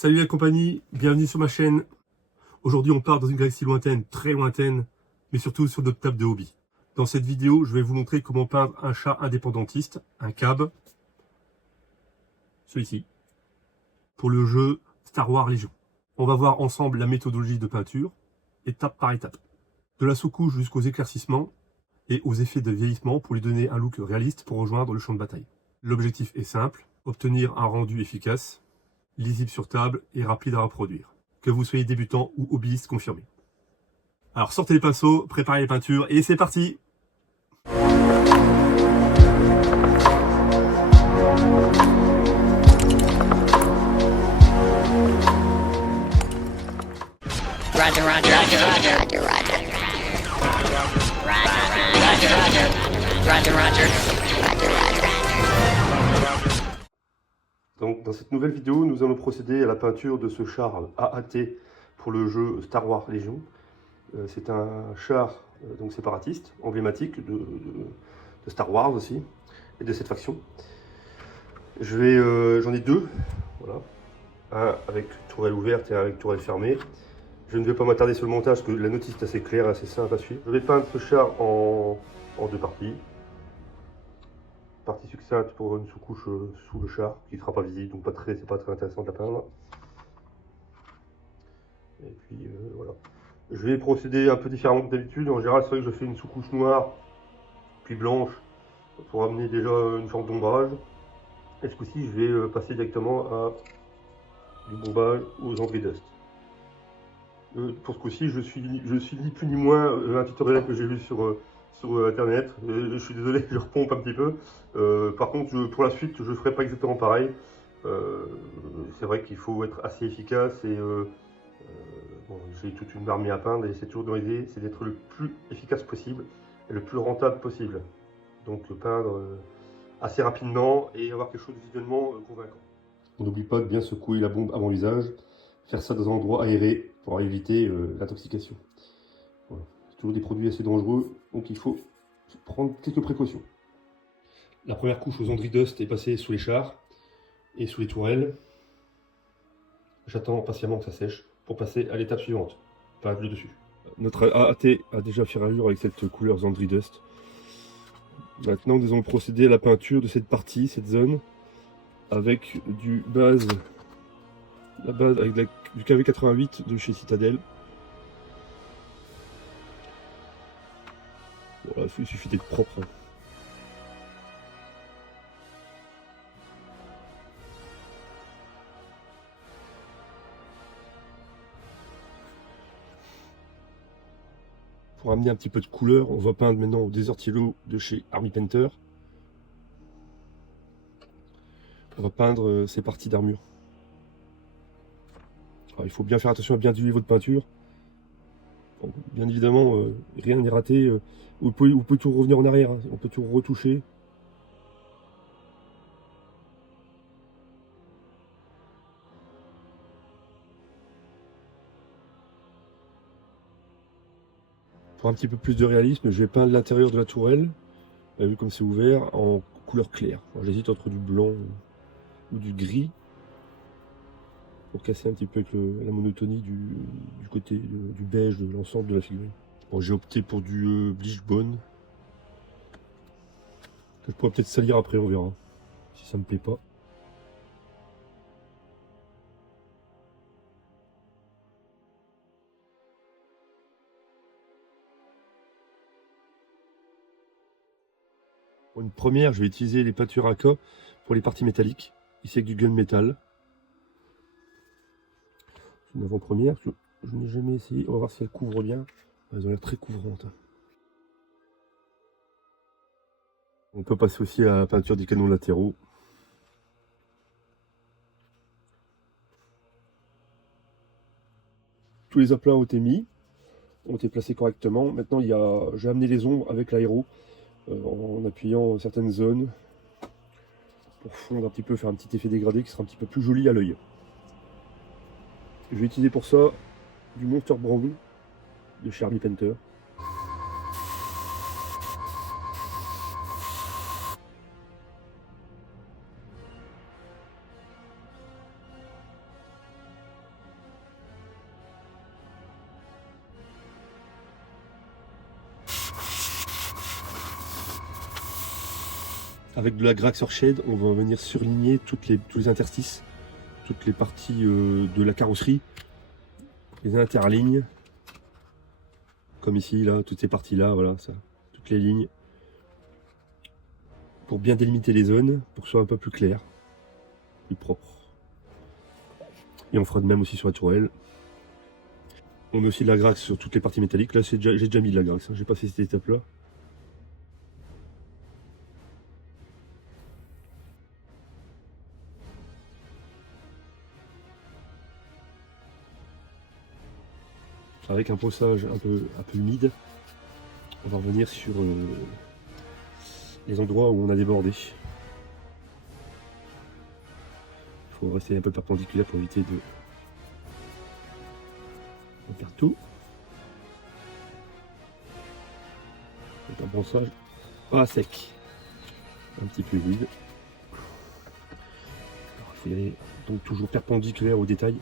Salut la compagnie, bienvenue sur ma chaîne. Aujourd'hui on part dans une galaxie lointaine, très lointaine, mais surtout sur notre table de hobby. Dans cette vidéo, je vais vous montrer comment peindre un chat indépendantiste, un cab, celui-ci, pour le jeu Star Wars Légion. On va voir ensemble la méthodologie de peinture, étape par étape. De la sous-couche jusqu'aux éclaircissements et aux effets de vieillissement pour lui donner un look réaliste pour rejoindre le champ de bataille. L'objectif est simple, obtenir un rendu efficace, lisible sur table et rapide à reproduire. Que vous soyez débutant ou hobbyiste confirmé. Alors sortez les pinceaux, préparez les peintures et c'est parti! Roger, Roger, Roger, Roger, Roger, Roger. Roger, Roger, Roger, Roger. Donc dans cette nouvelle vidéo, nous allons procéder à la peinture de ce char AAT pour le jeu Star Wars Légion. C'est un char donc séparatiste, emblématique de Star Wars aussi, et de cette faction. J'en ai deux, voilà. Un avec tourelle ouverte et un avec tourelle fermée. Je ne vais pas m'attarder sur le montage, parce que la notice est assez claire, assez simple à suivre. Je vais peindre ce char en deux parties. Partie succincte pour une sous-couche sous le char, qui ne sera pas visible, donc c'est pas très intéressant de la peindre. Et puis voilà. Je vais procéder un peu différemment que d'habitude. En général, c'est vrai que je fais une sous-couche noire, puis blanche, pour amener déjà une forme d'ombrage. Et ce coup-ci, je vais passer directement à du bombage aux André Dust. Pour ce coup-ci, je suis ni plus ni moins un tutoriel que j'ai vu sur internet. Je suis désolé, je repompe un petit peu. Par contre, pour la suite, je ne ferai pas exactement pareil. C'est vrai qu'il faut être assez efficace et bon, j'ai toute une armée à peindre et c'est toujours dans l'idée, c'est d'être le plus efficace possible et le plus rentable possible. Donc peindre assez rapidement et avoir quelque chose de visuellement convaincant. On n'oublie pas de bien secouer la bombe avant l'usage, faire ça dans un endroit aéré pour éviter l'intoxication. Voilà. C'est toujours des produits assez dangereux, donc il faut prendre quelques précautions. La première couche aux André Dust est passée sous les chars et sous les tourelles. J'attends patiemment que ça sèche pour passer à l'étape suivante, peindre le dessus. Notre AAT a déjà fait rallure avec cette couleur André Dust. Maintenant, nous allons procéder à la peinture de cette partie, cette zone, avec du base, avec du KV88 de chez Citadel. Voilà, il suffit d'être propre. Hein. Pour amener un petit peu de couleur, on va peindre maintenant au Desert Yellow de chez Army Painter. On va peindre ces parties d'armure. Il faut bien faire attention à bien diluer votre peinture. Bon, bien évidemment, rien n'est raté. Vous pouvez toujours revenir en arrière, hein. On peut toujours retoucher. Pour un petit peu plus de réalisme, je vais peindre l'intérieur de la tourelle. Vous avez vu comme c'est ouvert, en couleur claire. J'hésite entre du blanc ou du gris. Pour casser un petit peu avec la monotonie du côté du beige de l'ensemble de la figurine. Bon, j'ai opté pour du bleach bone. Que je pourrais peut-être salir après, on verra. Si ça me plaît pas. Pour une première, je vais utiliser les peintures Aka pour les parties métalliques. Ici avec du gunmetal. C'est une avant-première. Je n'ai jamais essayé. On va voir si elle couvre bien. Elles ont l'air très couvrantes. On peut passer aussi à la peinture des canons latéraux. Tous les aplats ont été mis, ont été placés correctement. Maintenant, j'ai amené les ombres avec l'aéro en appuyant certaines zones pour fondre un petit peu, faire un petit effet dégradé qui sera un petit peu plus joli à l'œil. Je vais utiliser pour ça du Monster Brown de chez Army Painter. Avec de la Graxor Shade, on va venir surligner tous les interstices, toutes les parties de la carrosserie, les interlignes, comme ici, là, toutes ces parties-là, voilà, ça, toutes les lignes, pour bien délimiter les zones, pour que ce soit un peu plus clair, plus propre. Et on fera de même aussi sur la tourelle. On met aussi de la graxe sur toutes les parties métalliques. Là, j'ai déjà mis de la graxe, hein. J'ai passé cette étape-là. Avec un brossage un peu humide, on va revenir sur les endroits où on a débordé. Il faut rester un peu perpendiculaire pour éviter de faire tout. C'est un brossage pas sec, un petit peu humide. Alors, il faut y aller donc toujours perpendiculaire au détail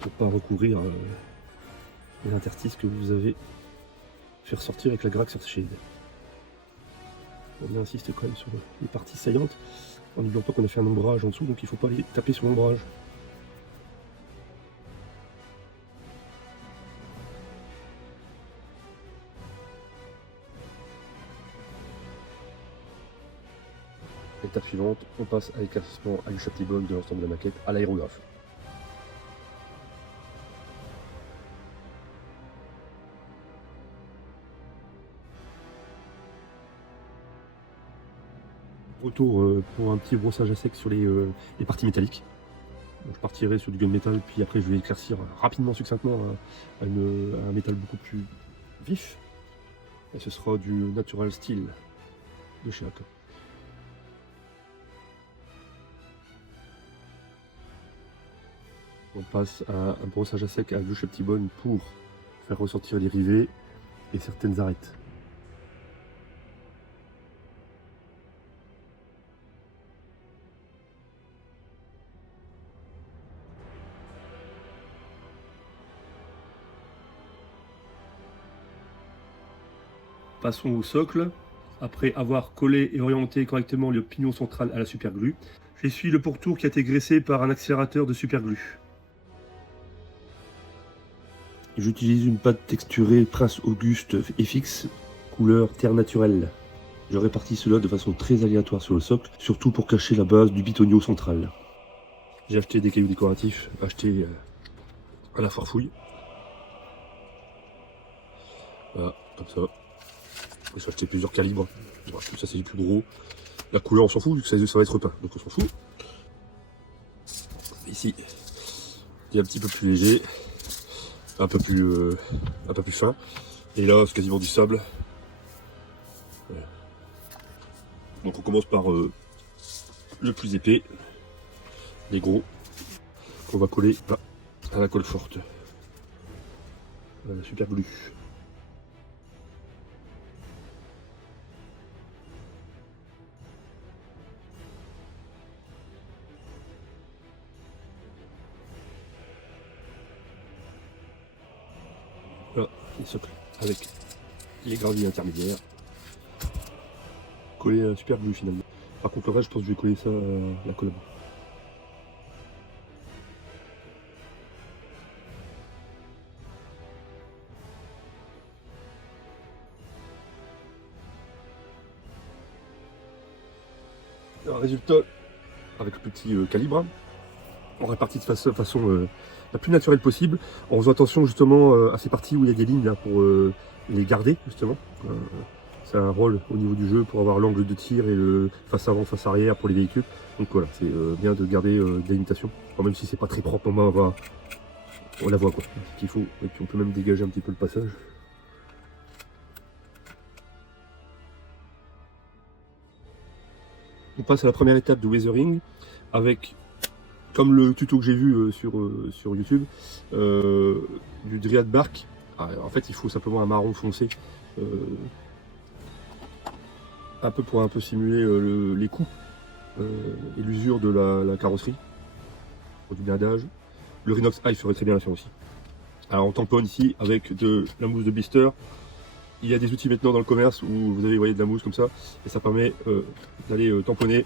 pour pas recouvrir les interstices que vous avez fait ressortir avec la Graxor Shade. On insiste quand même sur les parties saillantes, en n'oubliant pas qu'on a fait un ombrage en dessous, donc il ne faut pas aller taper sur l'ombrage. Étape suivante, on passe à l'éclaircissement à l'échantillon de l'ensemble de la maquette à l'aérographe. Retour pour un petit brossage à sec sur les parties métalliques. Donc, je partirai sur du gunmetal, puis après je vais éclaircir rapidement, succinctement un métal beaucoup plus vif. Et ce sera du Natural Steel de chez Aka. On passe à un brossage à sec à Blue Sheptibone pour faire ressortir les rivets et certaines arêtes. Passons au socle. Après avoir collé et orienté correctement le pignon central à la superglue, j'essuie le pourtour qui a été graissé par un accélérateur de superglue. J'utilise une pâte texturée Prince Auguste FX, couleur terre naturelle. Je répartis cela de façon très aléatoire sur le socle, surtout pour cacher la base du bitonio central. J'ai acheté des cailloux décoratifs, achetés à la foire fouille. Voilà, comme ça. J'ai acheté plusieurs calibres. Voilà, ça c'est les plus gros. La couleur on s'en fout, vu que ça va être peint, donc on s'en fout. Ici, il est un petit peu plus léger, un peu plus fin. Et là, c'est quasiment du sable. Voilà. Donc on commence par le plus épais, les gros, qu'on va coller à la colle forte. À la super glue. Voilà, les socles avec les graviers intermédiaires. Coller un super glue finalement. Par contre le reste, je pense que je vais coller ça à la colonne. Alors, résultat, avec le petit calibre, on répartit de façon la plus naturelle possible, en faisant attention justement à ces parties où il y a des lignes là, pour les garder justement. C'est un rôle au niveau du jeu pour avoir l'angle de tir et le face avant, face arrière pour les véhicules. Donc voilà, c'est bien de garder des limitations. Enfin, même si c'est pas très propre, on la voit quoi. C'est ce qu'il faut. Et puis on peut même dégager un petit peu le passage. On passe à la première étape de weathering avec, comme le tuto que j'ai vu sur YouTube, du Dryad Bark. En fait, il faut simplement un marron foncé, un peu pour simuler les coups et l'usure de la carrosserie, pour du blindage. Le Rhinox Eye ferait très bien l'affaire aussi. Alors on tamponne ici avec de la mousse de blister il y a des outils maintenant dans le commerce où vous avez voyez, de la mousse comme ça, et ça permet d'aller tamponner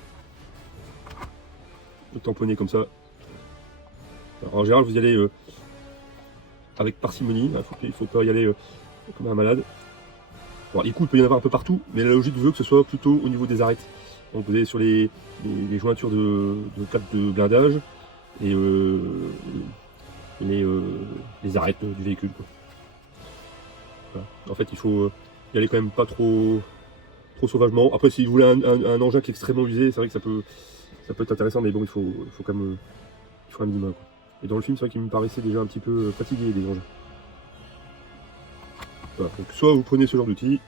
comme ça. Alors, en général, vous y allez avec parcimonie, il faut pas y aller comme un malade. Bon, les coups, il peut y en avoir un peu partout, mais la logique veut que ce soit plutôt au niveau des arêtes. Donc vous avez sur les jointures de câbles de blindage et les arêtes du véhicule, quoi. Voilà. En fait, il faut y aller quand même pas trop sauvagement. Après, si vous voulez un engin qui est extrêmement usé, c'est vrai que ça peut être intéressant, mais bon, il faut quand même un minimum, quoi. Et dans le film, c'est vrai qu'il me paraissait déjà un petit peu fatigué des engins. Voilà. Donc, soit vous prenez ce genre d'outil,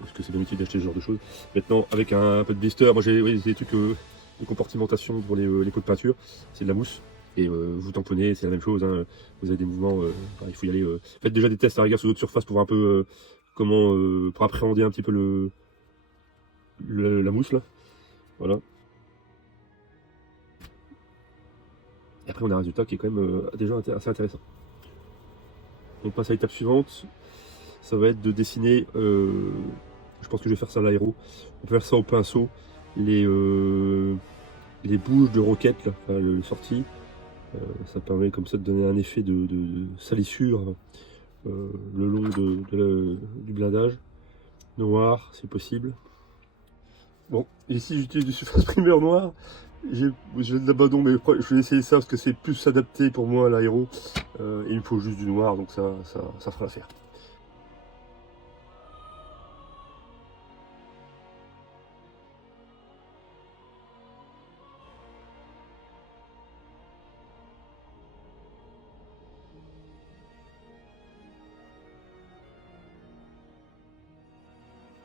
parce que c'est bien utile d'acheter ce genre de choses. Maintenant, avec un peu de blister, moi j'ai des trucs de compartimentation pour les pots de peinture, c'est de la mousse. Et vous tamponnez, c'est la même chose, hein. Vous avez des mouvements, il faut y aller. Faites déjà des tests à rigueur sur d'autres surfaces pour voir un peu comment, pour appréhender un petit peu la mousse là. Voilà. Et après on a un résultat qui est quand même déjà assez intéressant. On passe à l'étape suivante, ça va être de dessiner, je pense que je vais faire ça à l'aéro, on peut faire ça au pinceau, les bouches de roquette, là, enfin, le sortie. Ça permet comme ça de donner un effet de salissure le long du blindage. Noir, c'est possible. Bon, ici j'utilise du surface primer noir. J'ai de l'abandon, mais je vais essayer ça parce que c'est plus adapté pour moi à l'aéro. Il me faut juste du noir, donc ça fera l'affaire.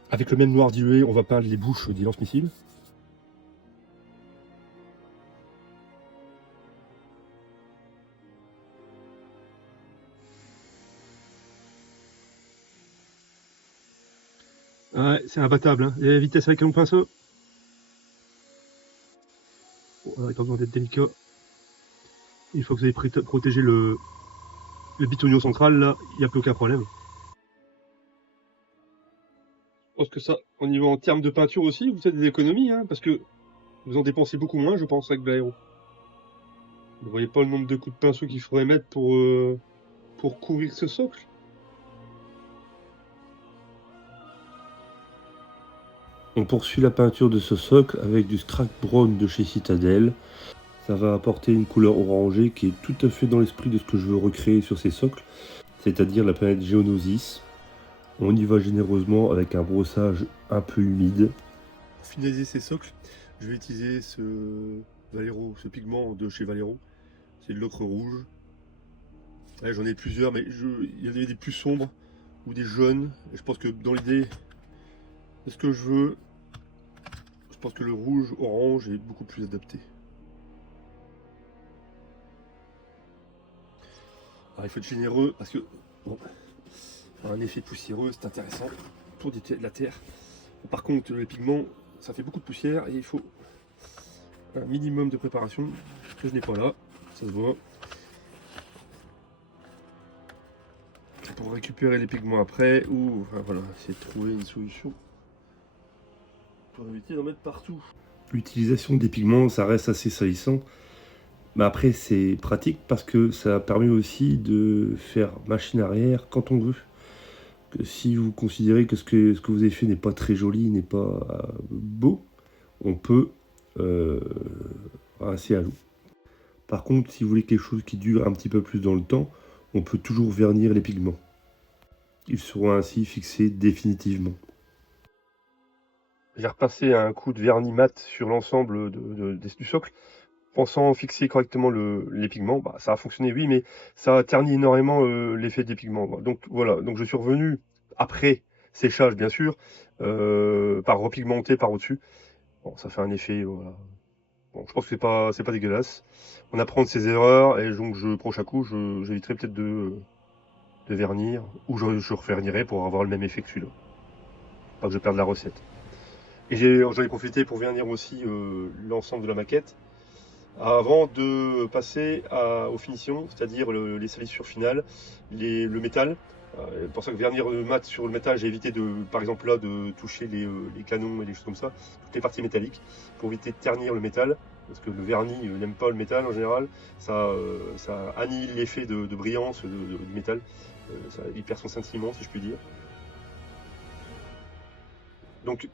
Avec le même noir dilué, on va peindre les bouches des lance-missiles. Ouais, c'est imbattable, hein. Et la vitesse avec un pinceau. Bon, il n'y a pas besoin d'être délicat. Une fois que vous avez protégé le bitonio central, là, il n'y a plus aucun problème. Je pense que ça, au niveau en termes de peinture aussi, vous faites des économies, hein, parce que vous en dépensez beaucoup moins, je pense, avec de l'aéro. Vous voyez pas le nombre de coups de pinceau qu'il faudrait mettre pour couvrir ce socle? On poursuit la peinture de ce socle avec du Scrap Brown de chez Citadel. Ça va apporter une couleur orangée qui est tout à fait dans l'esprit de ce que je veux recréer sur ces socles, c'est-à-dire la planète Geonosis. On y va généreusement avec un brossage un peu humide. Pour finaliser ces socles, je vais utiliser ce pigment de chez Valero. C'est de l'ocre rouge. Ouais, j'en ai plusieurs, mais il y en avait des plus sombres ou des jaunes. Et je pense que dans l'idée de ce que je veux, je pense que le rouge orange est beaucoup plus adapté. Alors il faut être généreux parce que bon, un effet poussiéreux c'est intéressant pour de la terre. Par contre les pigments ça fait beaucoup de poussière et il faut un minimum de préparation que je n'ai pas là, ça se voit. Pour récupérer les pigments après ou enfin, voilà, essayer de trouver une solution pour éviter d'en mettre partout. L'utilisation des pigments ça reste assez salissant. Mais après, c'est pratique parce que ça permet aussi de faire machine arrière quand on veut. Que si vous considérez que ce que vous avez fait n'est pas très joli, n'est pas beau, on peut rincer à l'eau. Par contre, si vous voulez quelque chose qui dure un petit peu plus dans le temps, on peut toujours vernir les pigments. Ils seront ainsi fixés définitivement. J'ai repassé un coup de vernis mat sur l'ensemble du socle. Pensant fixer correctement les pigments, bah, ça a fonctionné oui, mais ça a terni énormément l'effet des pigments. Donc voilà, donc je suis revenu après séchage bien sûr, par repigmenter par au-dessus. Bon, ça fait un effet, voilà. Bon, je pense que c'est pas dégueulasse. On apprend de ses erreurs et donc prochain coup, j'éviterai peut-être de vernir ou je revernirai pour avoir le même effet que celui-là. Pas que je perde la recette. Et j'en ai profité pour vernir aussi l'ensemble de la maquette. Avant de passer aux finitions, c'est-à-dire les salissures finales, le métal, C'est pour ça que vernir mat sur le métal, j'ai évité par exemple là, de toucher les canons et les choses comme ça, toutes les parties métalliques, pour éviter de ternir le métal, parce que le vernis n'aime pas le métal en général, ça annihile l'effet de brillance du métal, il perd son scintillement si je puis dire. Donc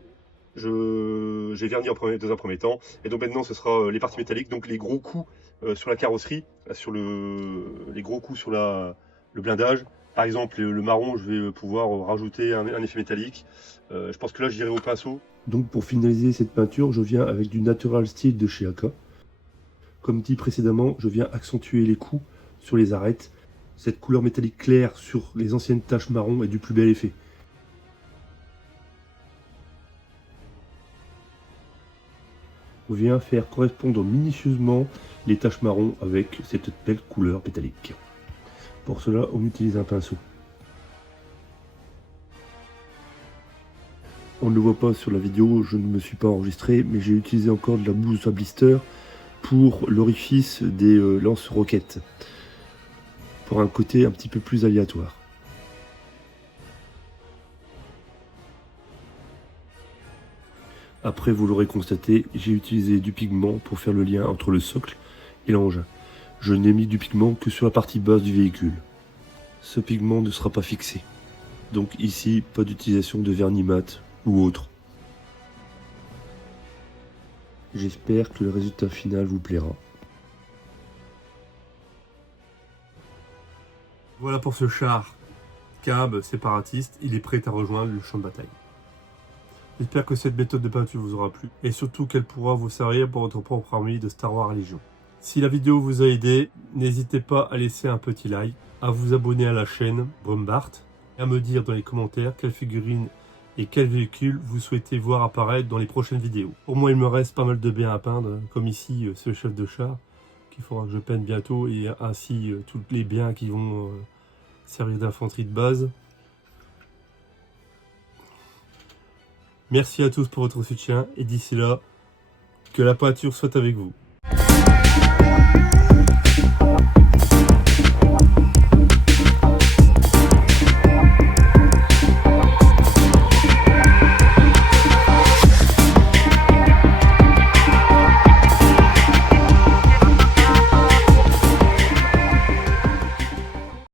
j'ai verni dans un premier temps, et donc maintenant ce sera les parties métalliques, donc les gros coups sur la carrosserie, les gros coups sur le blindage. Par exemple, le marron, je vais pouvoir rajouter un effet métallique. Je pense que là, j'irai au pinceau. Donc pour finaliser cette peinture, je viens avec du Natural Steel de chez AK. Comme dit précédemment, je viens accentuer les coups sur les arêtes. Cette couleur métallique claire sur les anciennes taches marron est du plus bel effet. On vient faire correspondre minutieusement les taches marron avec cette belle couleur métallique. Pour cela, on utilise un pinceau. On ne le voit pas sur la vidéo, je ne me suis pas enregistré, mais j'ai utilisé encore de la mousse à blister pour l'orifice des lance-roquettes, pour un côté un petit peu plus aléatoire. Après, vous l'aurez constaté, j'ai utilisé du pigment pour faire le lien entre le socle et l'engin. Je n'ai mis du pigment que sur la partie basse du véhicule. Ce pigment ne sera pas fixé. Donc ici, pas d'utilisation de vernis mat ou autre. J'espère que le résultat final vous plaira. Voilà pour ce char cab séparatiste, il est prêt à rejoindre le champ de bataille. J'espère que cette méthode de peinture vous aura plu et surtout qu'elle pourra vous servir pour votre propre armée de Star Wars Légion. Si la vidéo vous a aidé, n'hésitez pas à laisser un petit like, à vous abonner à la chaîne Brumbart et à me dire dans les commentaires quelle figurine et quel véhicule vous souhaitez voir apparaître dans les prochaines vidéos. Pour moi, il me reste pas mal de biens à peindre, comme ici ce chef de char qu'il faudra que je peigne bientôt et ainsi tous les biens qui vont servir d'infanterie de base. Merci à tous pour votre soutien et d'ici là, que la peinture soit avec vous.